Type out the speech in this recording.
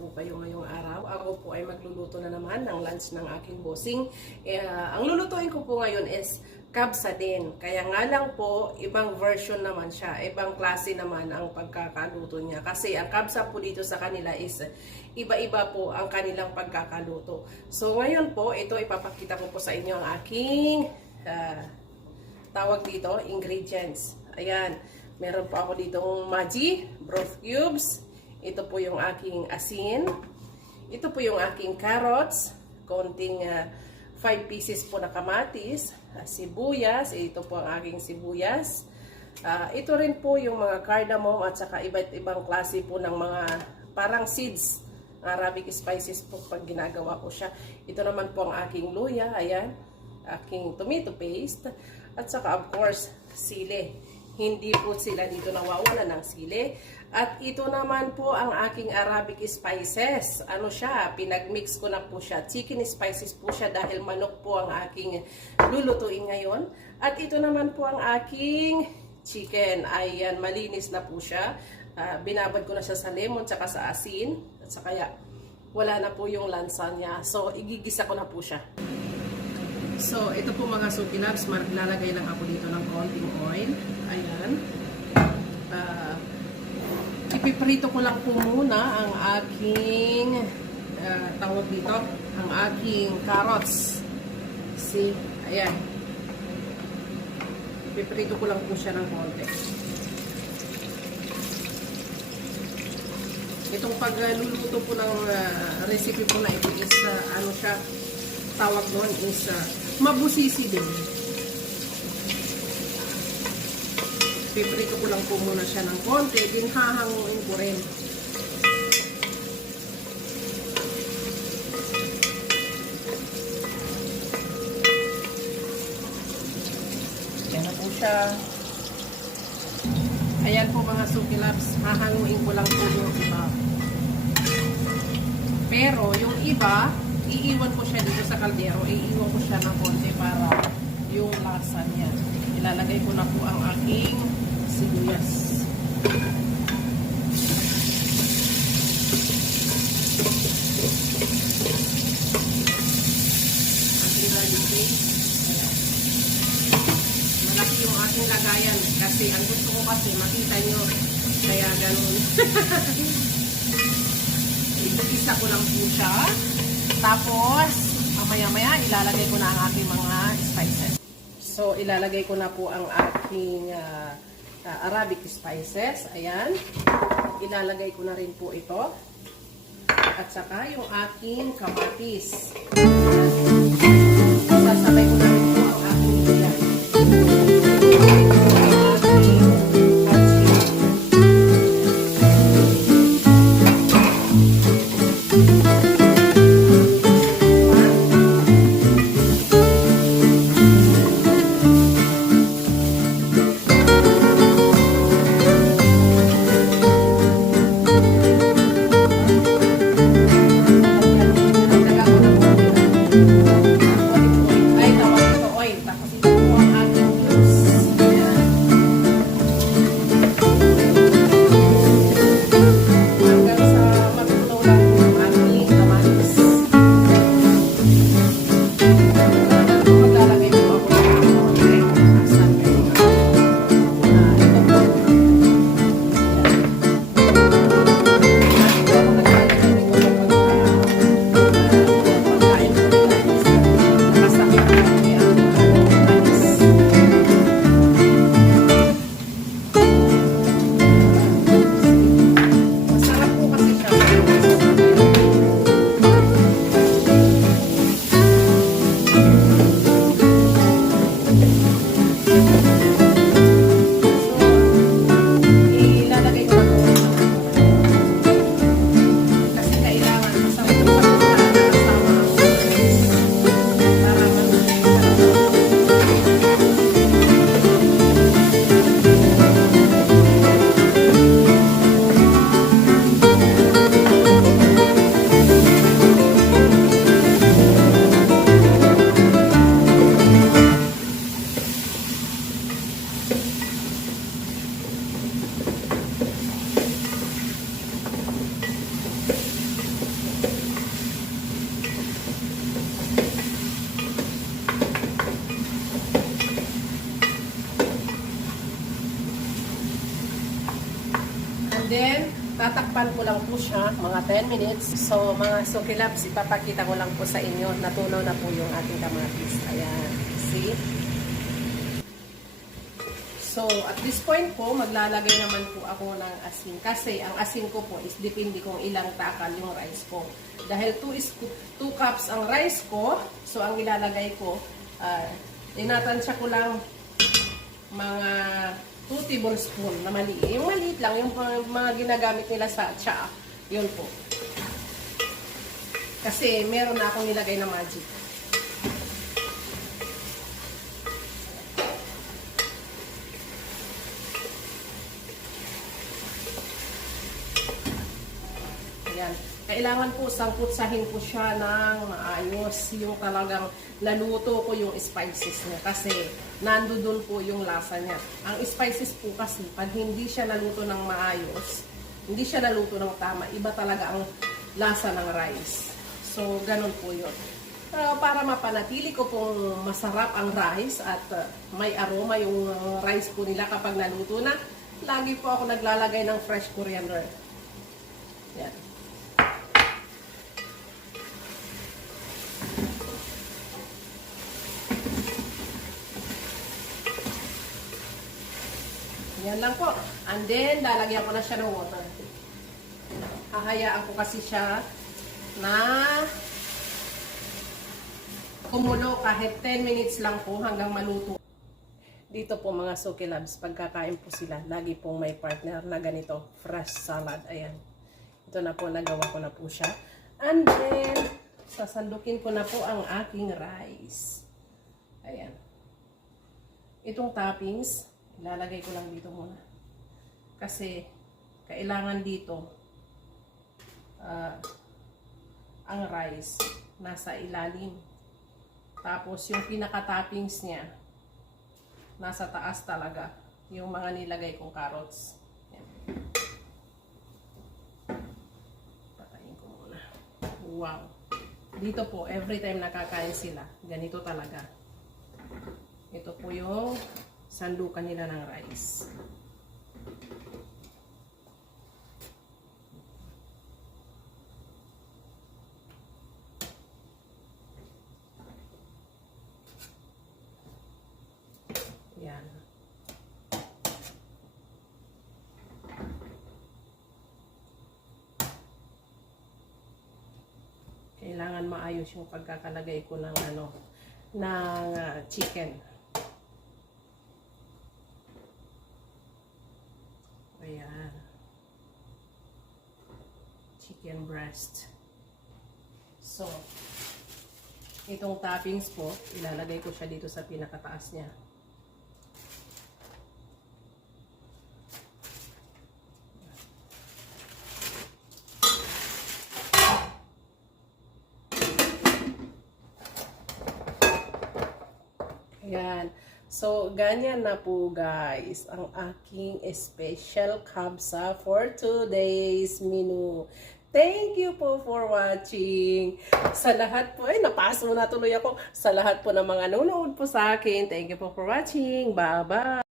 po kayo ngayong araw. Ako po ay magluluto na naman ng lunch ng aking bossing. Ang lulutuin ko po ngayon is kabsa din. Kaya nga lang po, ibang version naman siya. Ibang klase naman ang pagkakaluto niya. Kasi ang kabsa po dito sa kanila is iba-iba po ang kanilang pagkakaluto. So ngayon po, ito ipapakita ko po sa inyo ang aking tawag dito, ingredients. Ayan. Meron po ako ditong Maggi, broth cubes. Ito po yung aking asin. Ito po yung aking carrots. Konting 5 pieces po na kamatis. Sibuyas. Ito po ang aking sibuyas. Ito rin po yung mga cardamom at saka iba't ibang klase po ng mga parang seeds. Arabic spices po pag ginagawa ko siya. Ito naman po ang aking luya. Ayan. Aking tomato paste. At saka of course, sili. Hindi po sila dito nawawala ng sili. At ito naman po ang aking Arabic spices. Ano siya? Pinagmix ko na po siya. Chicken spices po siya dahil manok po ang aking lulutuin ngayon. At ito naman po ang aking chicken. Ayan, malinis na po siya. Binabad ko na siya sa lemon tsaka sa asin. At saka kaya wala na po yung lansa niya. So, igigisa ko na po siya. So, ito po mga Soupy Loves, maglalagay lang ako dito ng konting oil. Ayan. Ipiprito ko lang po muna ang aking, tawag dito, ang aking carrots. See? Ayan. Ipiprito ko lang po siya ng konti. Itong pagluluto po ng recipe po na ito is, ano siya, tawag doon is, mabusisi din. Piprito ko lang po muna siya ng konti, din hahanguin ko rin. Yan na po siya. Ayan po mga Soupy Loves, hahanguin ko lang po yung iba. Pero yung iba, iiwan ko siya dito sa kaldero, iiwan ko siya ng konti para yung lasa niya. Ilalagay ko na po ang aking sibuyas. Ating garlic paste. Malaki yung aking lagayan kasi ang gusto ko kasi makita nyo. Kaya ganun. Isa ko lang po siya. Tapos, mamaya-maya, ilalagay ko na ang aking mga spices. So, ilalagay ko na po ang aking Arabic spices. Ayan. Ilalagay ko na rin po ito. At saka yung aking kamatis. Sasabay ko na rin po ang aking luya. Tatakpan ko lang po siya mga 10 minutes. So mga sukilabs, ipapakita ko lang po sa inyo. Natunaw na po yung ating kamatis. Ayan. See? So at this point po, maglalagay naman po ako ng asin. Kasi ang asin ko po is depende kung ilang takal yung rice ko. Dahil 2 cups ang rice ko, so ang ilalagay ko, tinatansya ko lang mga 2 tablespoon na maliit. Yung maliit lang, yung mga ginagamit nila sa tsaa. Yun po. Kasi meron na akong nilagay na magic. Ayan. Kailangan po sangkutsahin ko siya ng maayos. Yung talagang laluto ko yung spices niya. Kasi nandoon po yung lasa niya. Ang spices po kasi, pag hindi siya naluto ng maayos, hindi siya naluto ng tama, iba talaga ang lasa ng rice. So, ganun po yun. Para mapanatili ko pong masarap ang rice at may aroma yung rice po nila kapag naluto na, lagi po ako naglalagay ng fresh coriander. Yan. Yan lang po. And then, lalagyan ko na siya ng water. Hahayaan ko kasi siya na kumulo kahit 10 minutes lang po hanggang maluto. Dito po mga sukilabs, pagkakain po sila, lagi pong may partner na ganito, fresh salad. Ayan. Ito na po, nagawa ko na po siya. And then, sasandukin ko na po ang aking rice. Ayan. Itong toppings, ilalagay ko lang dito muna. Kasi, kailangan dito, ang rice, nasa ilalim. Tapos, yung pinaka-toppings niya, nasa taas talaga. Yung mga nilagay kong carrots. Yan. Patayin ko muna. Wow. Dito po, every time nakakain sila, ganito talaga. Ito po yung sandukan nila ng rice. Yan. Kailangan maayos yung pagkakalagay ko ng chicken. Ayan. Chicken breast. So, itong toppings po, ilalagay ko siya dito sa pinakataas niya. Ayan. So, ganyan na po guys ang aking special kabsa for today's menu. Thank you po for watching. Sa lahat po, napaso na tuloy ako. Sa lahat po ng mga nanonood po sa akin, thank you po for watching. Bye-bye.